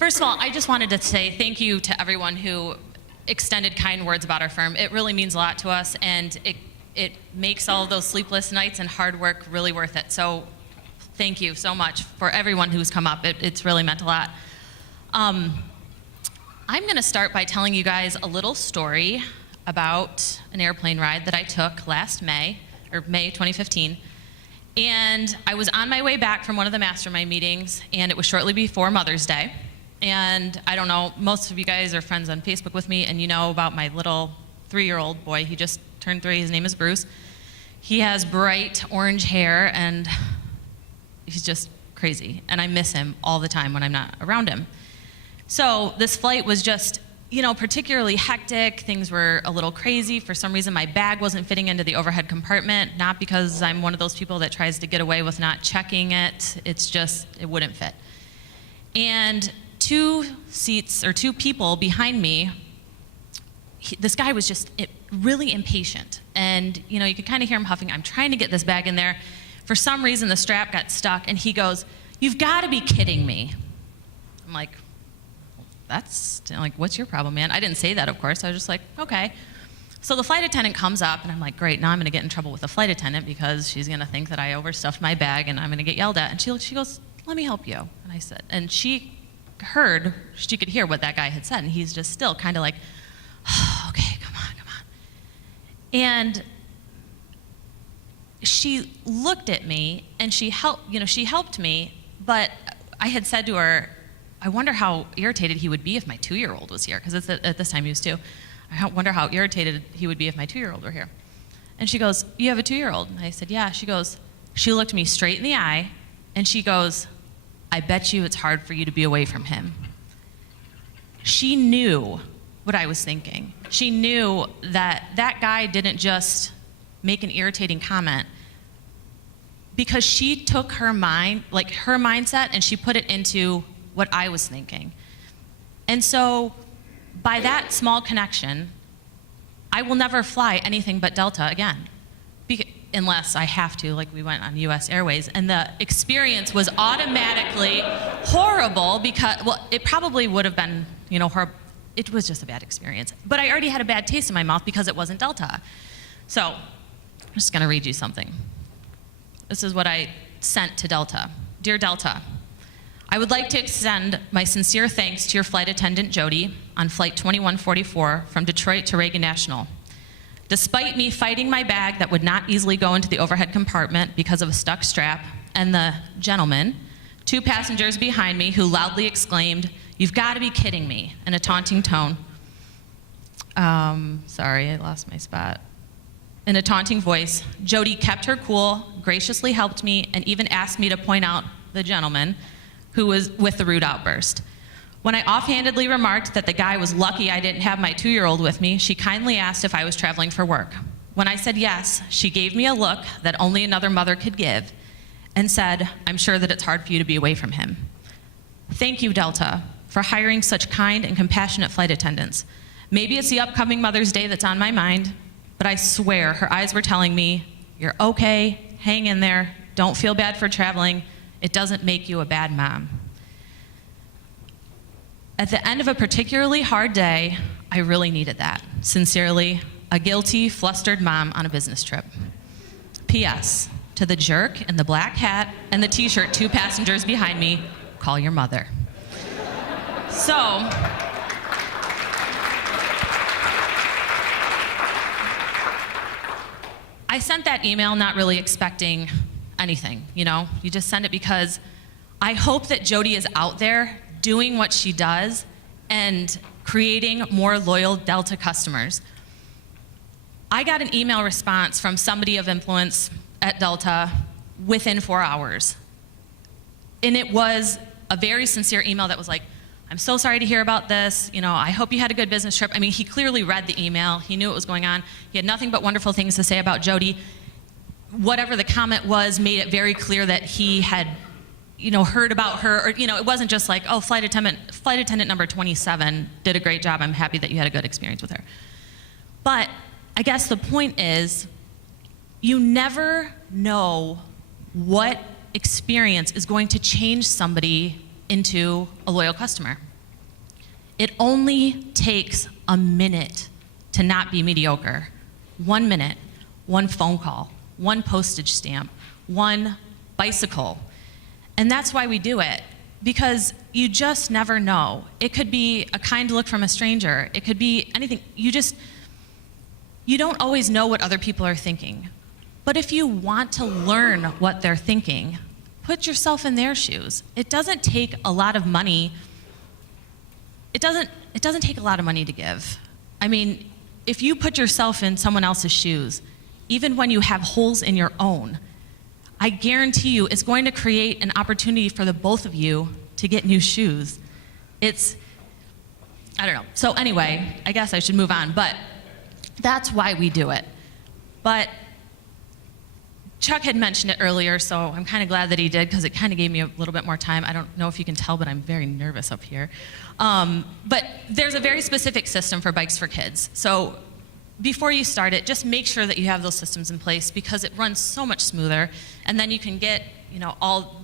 First of all, I just wanted to say thank you to everyone who extended kind words about our firm. It really means a lot to us, and it makes all of those sleepless nights and hard work really worth it. So thank you so much for everyone who's come up. It's really meant a lot. I'm going to start by telling you guys a little story about an airplane ride that I took last May 2015. And I was on my way back from one of the mastermind meetings, and it was shortly before Mother's Day. And I don't know, most of you guys are friends on Facebook with me, and you know about my little 3-year-old boy. He just turned 3. His name is Bruce. He has bright orange hair, and he's just crazy. And I miss him all the time when I'm not around him. So this flight was just, particularly hectic. Things were a little crazy. For some reason, my bag wasn't fitting into the overhead compartment, not because I'm one of those people that tries to get away with not checking it. It's just, it wouldn't fit. And 2 people behind me, this guy was just really impatient. And, you could kind of hear him huffing. I'm trying to get this bag in there. For some reason, the strap got stuck, and he goes, "You've got to be kidding me." I'm like, that's like, what's your problem, man? I didn't say that, of course. I was just like, okay. So the flight attendant comes up, and I'm like, great, now I'm gonna get in trouble with the flight attendant because she's gonna think that I overstuffed my bag and I'm gonna get yelled at. And she goes, "Let me help you." And I said, and she could hear what that guy had said, and he's just still kind of like, oh, okay, come on. And she looked at me, and she helped me, but I had said to her, I wonder how irritated he would be if my 2-year-old was here, because at this time he was 2. I wonder how irritated he would be if my 2-year-old were here. And she goes, "You have a 2-year-old?" And I said, "Yeah." She looked me straight in the eye, and she goes, "I bet you it's hard for you to be away from him." She knew what I was thinking. She knew that guy didn't just make an irritating comment, because she took her mindset, and she put it into what I was thinking. And so by that small connection, I will never fly anything but Delta again, unless I have to, like we went on US Airways. And the experience was automatically horrible because, well, it probably would have been, horrible. It was just a bad experience. But I already had a bad taste in my mouth because it wasn't Delta. So I'm just gonna read you something. This is what I sent to Delta. "Dear Delta, I would like to extend my sincere thanks to your flight attendant, Jody, on flight 2144 from Detroit to Reagan National. Despite me fighting my bag that would not easily go into the overhead compartment because of a stuck strap, and the gentleman, 2 passengers behind me, who loudly exclaimed, 'You've got to be kidding me,' in a taunting tone." Sorry, I lost my spot. In a taunting voice, Jody kept her cool, graciously helped me, and even asked me to point out the gentleman who was with the rude outburst. When I offhandedly remarked that the guy was lucky I didn't have my 2-year-old with me, she kindly asked if I was traveling for work. When I said yes, she gave me a look that only another mother could give, and said, "I'm sure that it's hard for you to be away from him." Thank you, Delta, for hiring such kind and compassionate flight attendants. Maybe it's the upcoming Mother's Day that's on my mind, but I swear her eyes were telling me, "You're okay, hang in there, don't feel bad for traveling. It doesn't make you a bad mom." At the end of a particularly hard day, I really needed that. Sincerely, a guilty, flustered mom on a business trip. P.S. To the jerk in the black hat and the t-shirt 2 passengers behind me, call your mother. So, I sent that email not really expecting anything, You just send it because I hope that Jody is out there doing what she does and creating more loyal Delta customers. I got an email response from somebody of influence at Delta within 4 hours. And it was a very sincere email that was like, "I'm so sorry to hear about this. I hope you had a good business trip." I mean, he clearly read the email. He knew what was going on. He had nothing but wonderful things to say about Jody. Whatever the comment was made it very clear that he had, heard about her, or, it wasn't just like, "Oh, flight attendant number 27 did a great job. I'm happy that you had a good experience with her." But I guess the point is, you never know what experience is going to change somebody into a loyal customer. It only takes a minute to not be mediocre. 1 minute, one phone call, one postage stamp, one bicycle. And that's why we do it, because you just never know. It could be a kind look from a stranger. It could be anything. You don't always know what other people are thinking. But if you want to learn what they're thinking, put yourself in their shoes. It doesn't take a lot of money. It doesn't take a lot of money to give. I mean, if you put yourself in someone else's shoes, even when you have holes in your own, I guarantee you it's going to create an opportunity for the both of you to get new shoes. I don't know. So anyway, I guess I should move on, but that's why we do it. But Chuck had mentioned it earlier, so I'm kind of glad that he did, because it kind of gave me a little bit more time. I don't know if you can tell, but I'm very nervous up here. But there's a very specific system for Bikes for Kids. So before you start it, just make sure that you have those systems in place, because it runs so much smoother, and then you can get,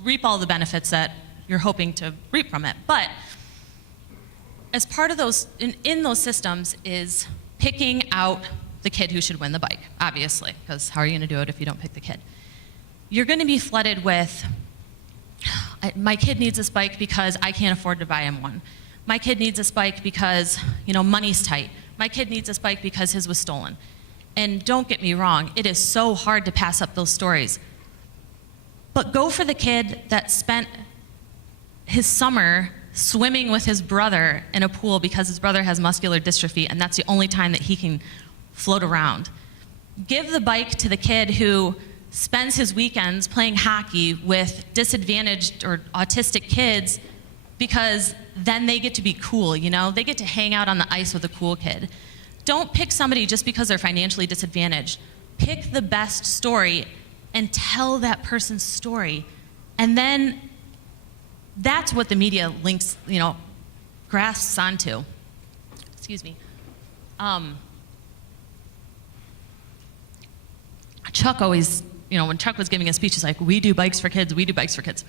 reap all the benefits that you're hoping to reap from it. But as part of those, in those systems is picking out the kid who should win the bike, obviously, because how are you going to do it if you don't pick the kid? You're going to be flooded with, my kid needs this bike because I can't afford to buy him one. My kid needs this bike because, money's tight. My kid needs this bike because his was stolen. And don't get me wrong, it is so hard to pass up those stories. But go for the kid that spent his summer swimming with his brother in a pool because his brother has muscular dystrophy, and that's the only time that he can float around. Give the bike to the kid who spends his weekends playing hockey with disadvantaged or autistic kids, because then they get to be cool, They get to hang out on the ice with a cool kid. Don't pick somebody just because they're financially disadvantaged. Pick the best story and tell that person's story. And then that's what the media links, grasps onto. Excuse me. Chuck always, when Chuck was giving a speech, he's like, we do Bikes for Kids, we do Bikes for Kids.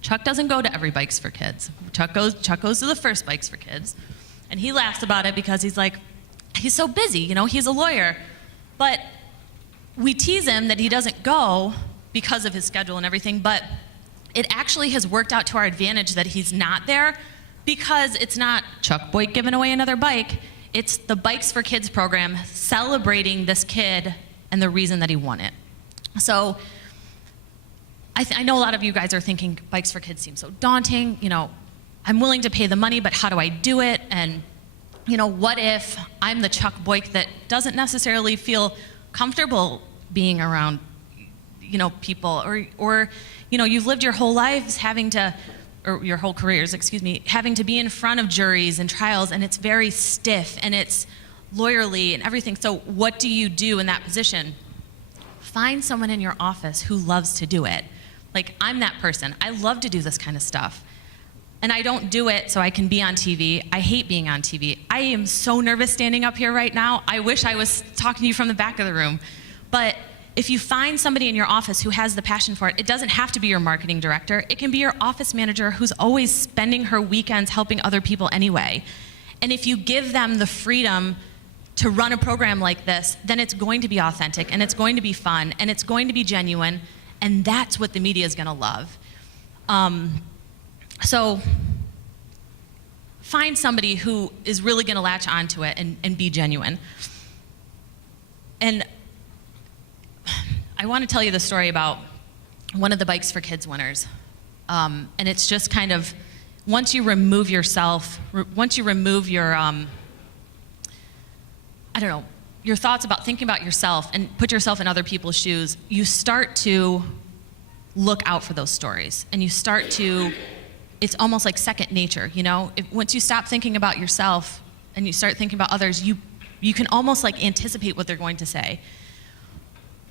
Chuck doesn't go to every Bikes for Kids. Chuck goes to the first Bikes for Kids. And he laughs about it because he's like, he's so busy, he's a lawyer. But we tease him that he doesn't go because of his schedule and everything, but it actually has worked out to our advantage that he's not there, because it's not Chuck Boyd giving away another bike. It's the Bikes for Kids program celebrating this kid and the reason that he won it. So I know a lot of you guys are thinking Bikes for Kids seems so daunting. I'm willing to pay the money, but how do I do it? And what if I'm the Chuck Boyd that doesn't necessarily feel comfortable being around people, or you've lived your whole lives or your whole careers, having to be in front of juries and trials, and it's very stiff and it's lawyerly and everything. So what do you do in that position? Find someone in your office who loves to do it. Like, I'm that person. I love to do this kind of stuff. And I don't do it so I can be on TV. I hate being on TV. I am so nervous standing up here right now. I wish I was talking to you from the back of the room. But if you find somebody in your office who has the passion for it, it doesn't have to be your marketing director. It can be your office manager who's always spending her weekends helping other people anyway. And if you give them the freedom to run a program like this, then it's going to be authentic, and it's going to be fun, and it's going to be genuine, and that's what the media is going to love. So find somebody who is really going to latch onto it and be genuine. And I want to tell you the story about one of the Bikes for Kids winners. And it's just kind of, once you remove your, your thoughts about thinking about yourself and put yourself in other people's shoes, you start to look out for those stories. And you start to, it's almost like second nature, Once you stop thinking about yourself and you start thinking about others, you can almost like anticipate what they're going to say.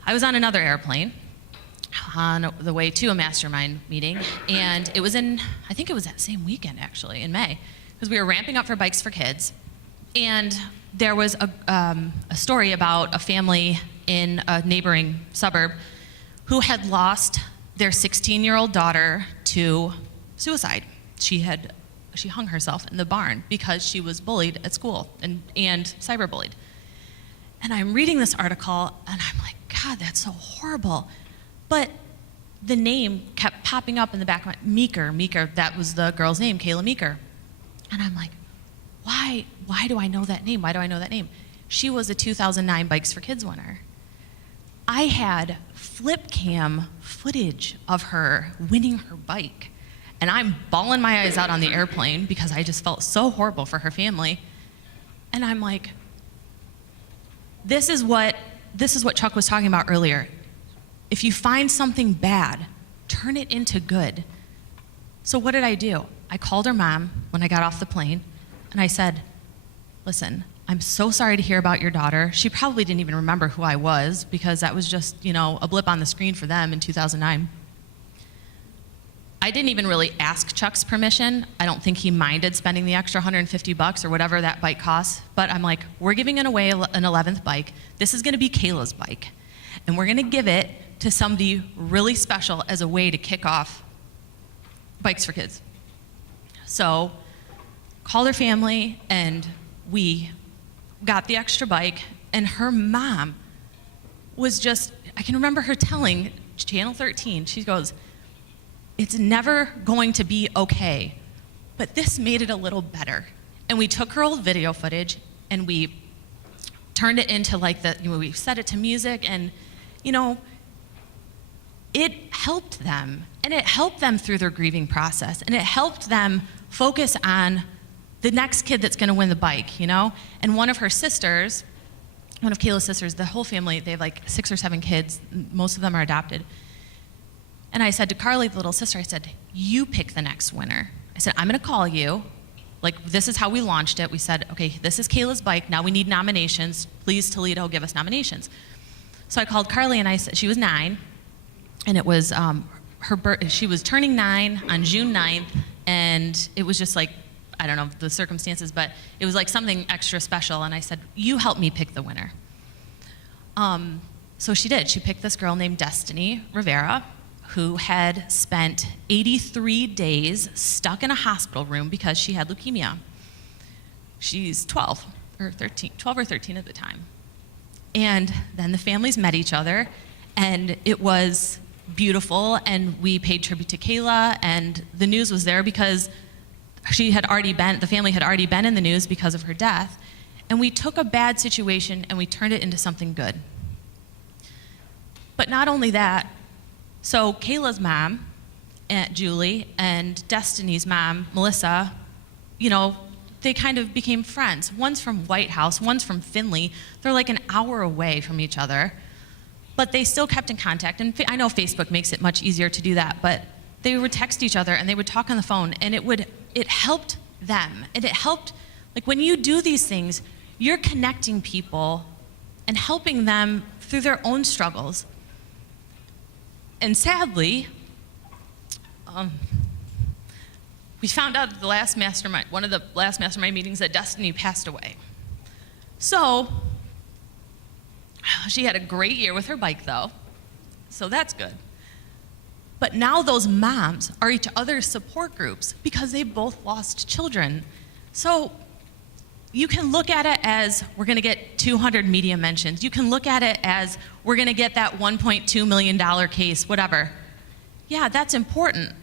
I was on another airplane on the way to a mastermind meeting, and it was I think it was that same weekend actually, in May, because we were ramping up for Bikes for Kids, and there was a story about a family in a neighboring suburb who had lost their 16-year-old daughter to suicide. She had she hung herself in the barn because she was bullied at school and cyberbullied. And I'm reading this article, and I'm like, God, that's so horrible. But the name kept popping up in the back of my, Meeker, that was the girl's name, Kayla Meeker. And I'm like, why do I know that name? Why do I know that name? She was a 2009 Bikes for Kids winner. I had flip cam footage of her winning her bike. And I'm bawling my eyes out on the airplane because I just felt so horrible for her family. And I'm like, this is what Chuck was talking about earlier. If you find something bad, turn it into good. So what did I do? I called her mom when I got off the plane, and I said, listen, I'm so sorry to hear about your daughter. She probably didn't even remember who I was because that was just, a blip on the screen for them in 2009. I didn't even really ask Chuck's permission. I don't think he minded spending the extra $150 or whatever that bike costs. But I'm like, we're giving away an 11th bike. This is gonna be Kayla's bike. And we're gonna give it to somebody really special as a way to kick off Bikes for Kids. So, called her family, and we got the extra bike, and her mom was just, I can remember her telling Channel 13, she goes, it's never going to be okay, but this made it a little better. And we took her old video footage, and we turned it into we set it to music, and it helped them. And it helped them through their grieving process, and it helped them focus on the next kid that's gonna win the bike, And one of her sisters, one of Kayla's sisters, the whole family, they have 6 or 7 kids, most of them are adopted. And I said to Carly, the little sister, I said, you pick the next winner. I said, I'm gonna call you. This is how we launched it. We said, okay, this is Kayla's bike, now we need nominations. Please, Toledo, give us nominations. So I called Carly, and I said, she was 9, and it was she was turning 9 on June 9th, and it was just I don't know the circumstances, but it was something extra special, and I said, you help me pick the winner. So she did. She picked this girl named Destiny Rivera, who had spent 83 days stuck in a hospital room because she had leukemia. She's 12 or 13 at the time. And then the families met each other, and it was beautiful, and we paid tribute to Kayla, and the news was there because the family had already been in the news because of her death, and we took a bad situation and we turned it into something good. But not only that, so Kayla's mom, Aunt Julie, and Destiny's mom, Melissa, they kind of became friends. One's from White House, one's from Findlay. They're an hour away from each other, but they still kept in contact. And I know Facebook makes it much easier to do that, but they would text each other and they would talk on the phone, and it helped them. And it helped, when you do these things, you're connecting people and helping them through their own struggles. And sadly, we found out at one of the last mastermind meetings, that Destiny passed away. So, she had a great year with her bike, though, so that's good. But now those moms are each other's support groups because they both lost children. So you can look at it as we're gonna get 200 media mentions. You can look at it as we're gonna get that $1.2 million case, whatever. Yeah, that's important.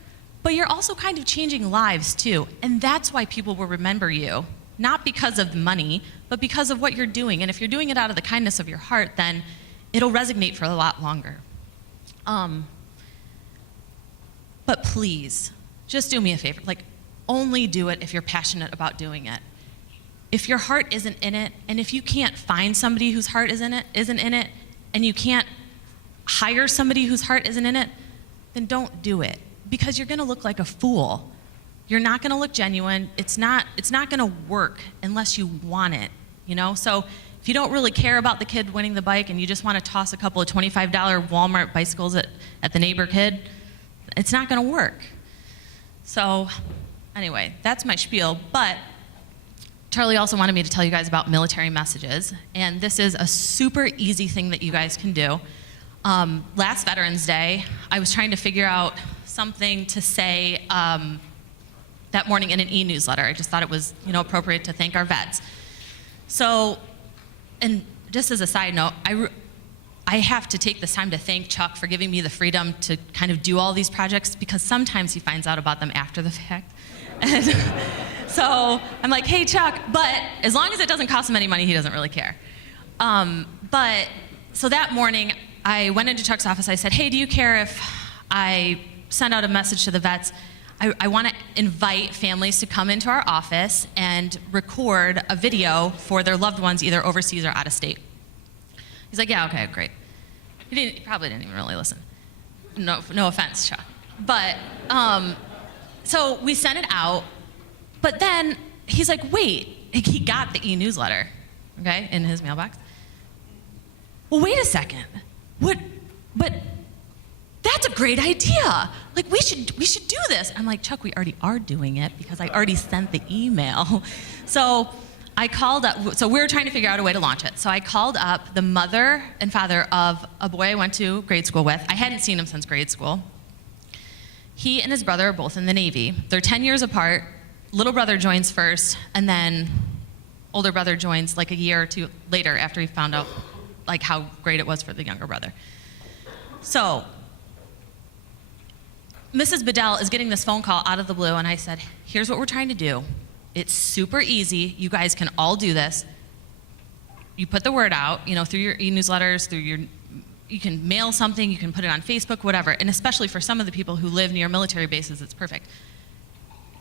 But you're also kind of changing lives too. And that's why people will remember you. Not because of the money, but because of what you're doing. And if you're doing it out of the kindness of your heart, then it'll resonate for a lot longer. But please, just do me a favor. Only do it if you're passionate about doing it. If your heart isn't in it, and if you can't find somebody whose heart isn't in it, and you can't hire somebody whose heart isn't in it, then don't do it. Because you're gonna look like a fool. You're not gonna look genuine. It's not gonna work unless you want it, So if you don't really care about the kid winning the bike and you just wanna toss a couple of $25 Walmart bicycles at the neighbor kid, it's not gonna work. So anyway, that's my spiel, but Charlie also wanted me to tell you guys about military messages, and this is a super easy thing that you guys can do. Last Veterans Day, I was trying to figure out something to say that that morning in an e-newsletter. I just thought it was, appropriate to thank our vets. So, and just as a side note, I have to take this time to thank Chuck for giving me the freedom to kind of do all these projects, because sometimes he finds out about them after the fact. And so I'm like, hey, Chuck, but as long as it doesn't cost him any money, he doesn't really care. So that morning, I went into Chuck's office. I said, hey, do you care if I send out a message to the vets? I want to invite families to come into our office and record a video for their loved ones, either overseas or out of state. He's like, yeah, okay, great. He probably didn't even really listen. No offense, Chuck. But, so we sent it out, but then he's like, wait, he got the e-newsletter, okay, in his mailbox. Well, wait a second. But that's a great idea. Like, we should do this. I'm like, Chuck, we already are doing it because I already sent the email. So I called up, so we were trying to figure out a way to launch it. So I called up the mother and father of a boy I went to grade school with. I hadn't seen him since grade school. He and his brother are both in the Navy. They're 10 years apart. Little brother joins first, and then older brother joins like a year or two later after he found out like how great it was for the younger brother. So Mrs. Bedell is getting this phone call out of the blue, and I said, here's what we're trying to do. It's super easy. You guys can all do this. You put the word out, through your e-newsletters, you can mail something, you can put it on Facebook, whatever. And especially for some of the people who live near military bases, it's perfect.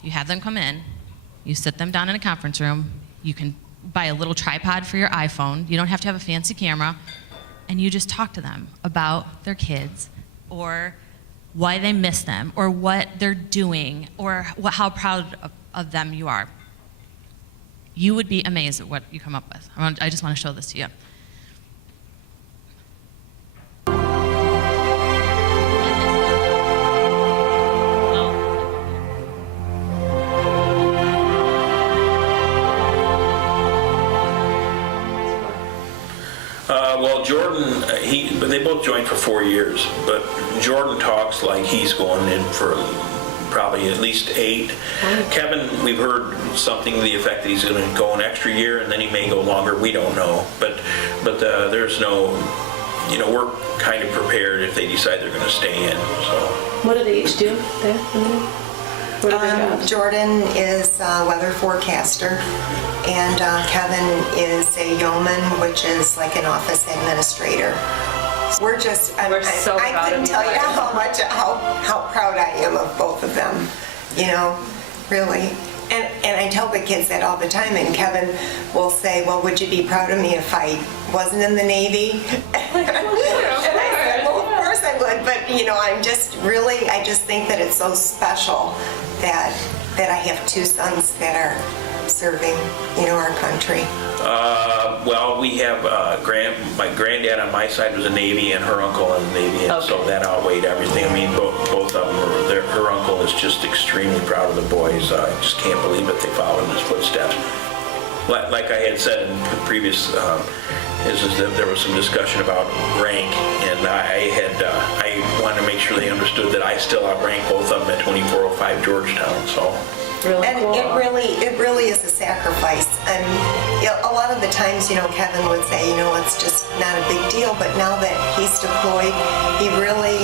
You have them come in, you sit them down in a conference room, you can buy a little tripod for your iPhone, you don't have to have a fancy camera, and you just talk to them about their kids, or why they miss them, or what they're doing, or how proud of them you are. You would be amazed at what you come up with. I just want to show this to you. Well, Jordan, but they both joined for 4 years, but Jordan talks like he's going in for probably at least 8. Kevin, we've heard something to the effect that he's going to go an extra year, and then he may go longer. We don't know, but there's no, we're kind of prepared if they decide they're going to stay in. So. What do they each do there? What are their jobs? Jordan is a weather forecaster, and Kevin is a yeoman, which is like an office administrator. We're just, We're so proud I couldn't of you tell you guys. how proud I am of both of them, really. And I tell the kids that all the time, and Kevin will say, well, would you be proud of me if I wasn't in the Navy? And I said, well, of course I would, but I just think that it's so special that I have 2 sons that are serving, our country. Well, we have my granddad on my side was a Navy, and her uncle in the Navy, and so that outweighed everything. I mean, both of them her uncle is just extremely proud of the boys. I just can't believe it. They followed in his footsteps. Like I had said in previous, is that there was some discussion about rank, and I wanted to make sure they understood that I still outrank both of them at 2405 Georgetown. So. Really And cool. it really is a sacrifice. And a lot of the times, Kevin would say, it's just not a big deal. But now that he's deployed, he really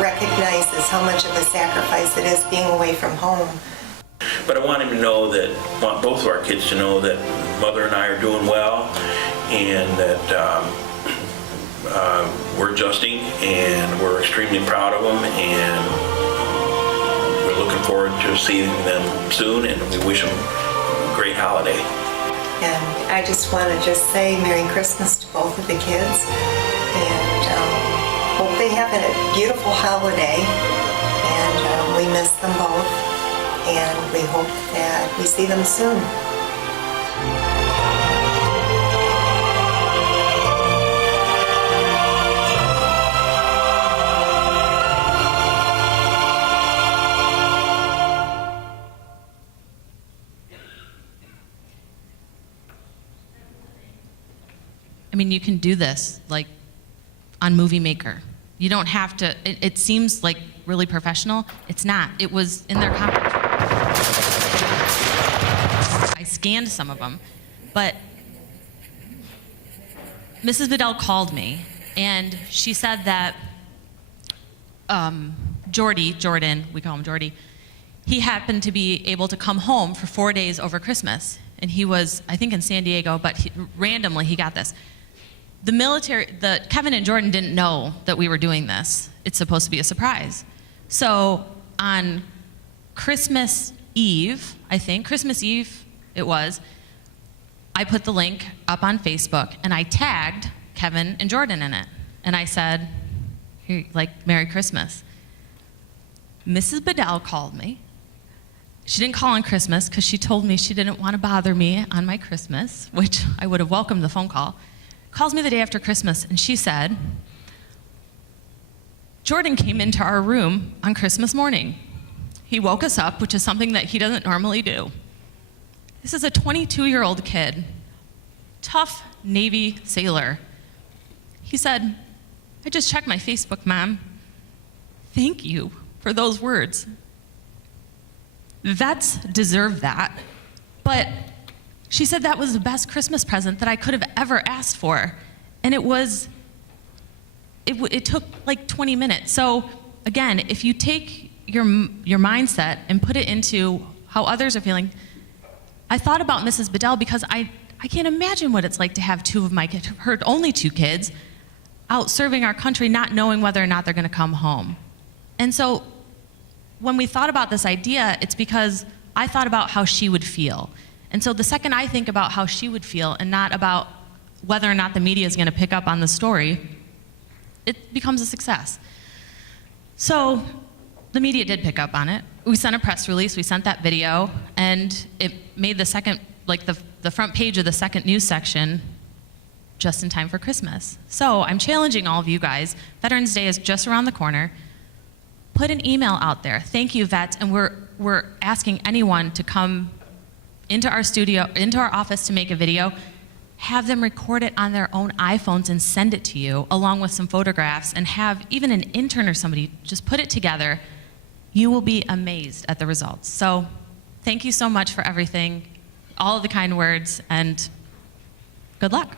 recognizes how much of a sacrifice it is being away from home. But I want him to know want both of our kids to know that Mother and I are doing well, and that we're adjusting, and we're extremely proud of them, and looking forward to seeing them soon, and we wish them a great holiday. And I just want to say Merry Christmas to both of the kids, and hope they have a beautiful holiday, and we miss them both, and we hope that we see them soon. I mean, you can do this like on Movie Maker. You don't have to, it seems like really professional. It's not. It was in their conference room. scanned some of them. But Mrs. Bedell called me, and she said that Jordan, we call him Jordy, he happened to be able to come home for 4 days over Christmas. And he was, I think, in San Diego, but randomly he got this. Kevin and Jordan didn't know that we were doing this. It's supposed to be a surprise. So on Christmas Eve, I think, Christmas Eve it was, I put the link up on Facebook and I tagged Kevin and Jordan in it. And I said, like, Merry Christmas. Mrs. Bedell called me. She didn't call on Christmas because she told me she didn't want to bother me on my Christmas, which I would have welcomed the phone call. Calls me the day after Christmas, and she said, Jordan came into our room on Christmas morning. He woke us up, which is something that he doesn't normally do. This is a 22-year-old kid, tough Navy sailor. He said, I just checked my Facebook, Mom. Thank you for those words. Vets deserve that. But she said that was the best Christmas present that I could have ever asked for. And it took like 20 minutes. So again, if you take your mindset and put it into how others are feeling, I thought about Mrs. Bedell because I can't imagine what it's like to have two of my kids, her only two kids, out serving our country, not knowing whether or not they're going to come home. And so when we thought about this idea, it's because I thought about how she would feel. And so the second I think about how she would feel and not about whether or not the media is going to pick up on the story, it becomes a success. So the media did pick up on it. We sent a press release, we sent that video, and it made the second, like the front page of the second news section just in time for Christmas. So I'm challenging all of you guys. Veterans Day is just around the corner. Put an email out there. Thank you, vets. And we're asking anyone to come into our studio, into our office to make a video. Have them record it on their own iPhones and send it to you, along with some photographs, and have even an intern or somebody just put it together. You will be amazed at the results. So thank you so much for everything, all of the kind words, and good luck.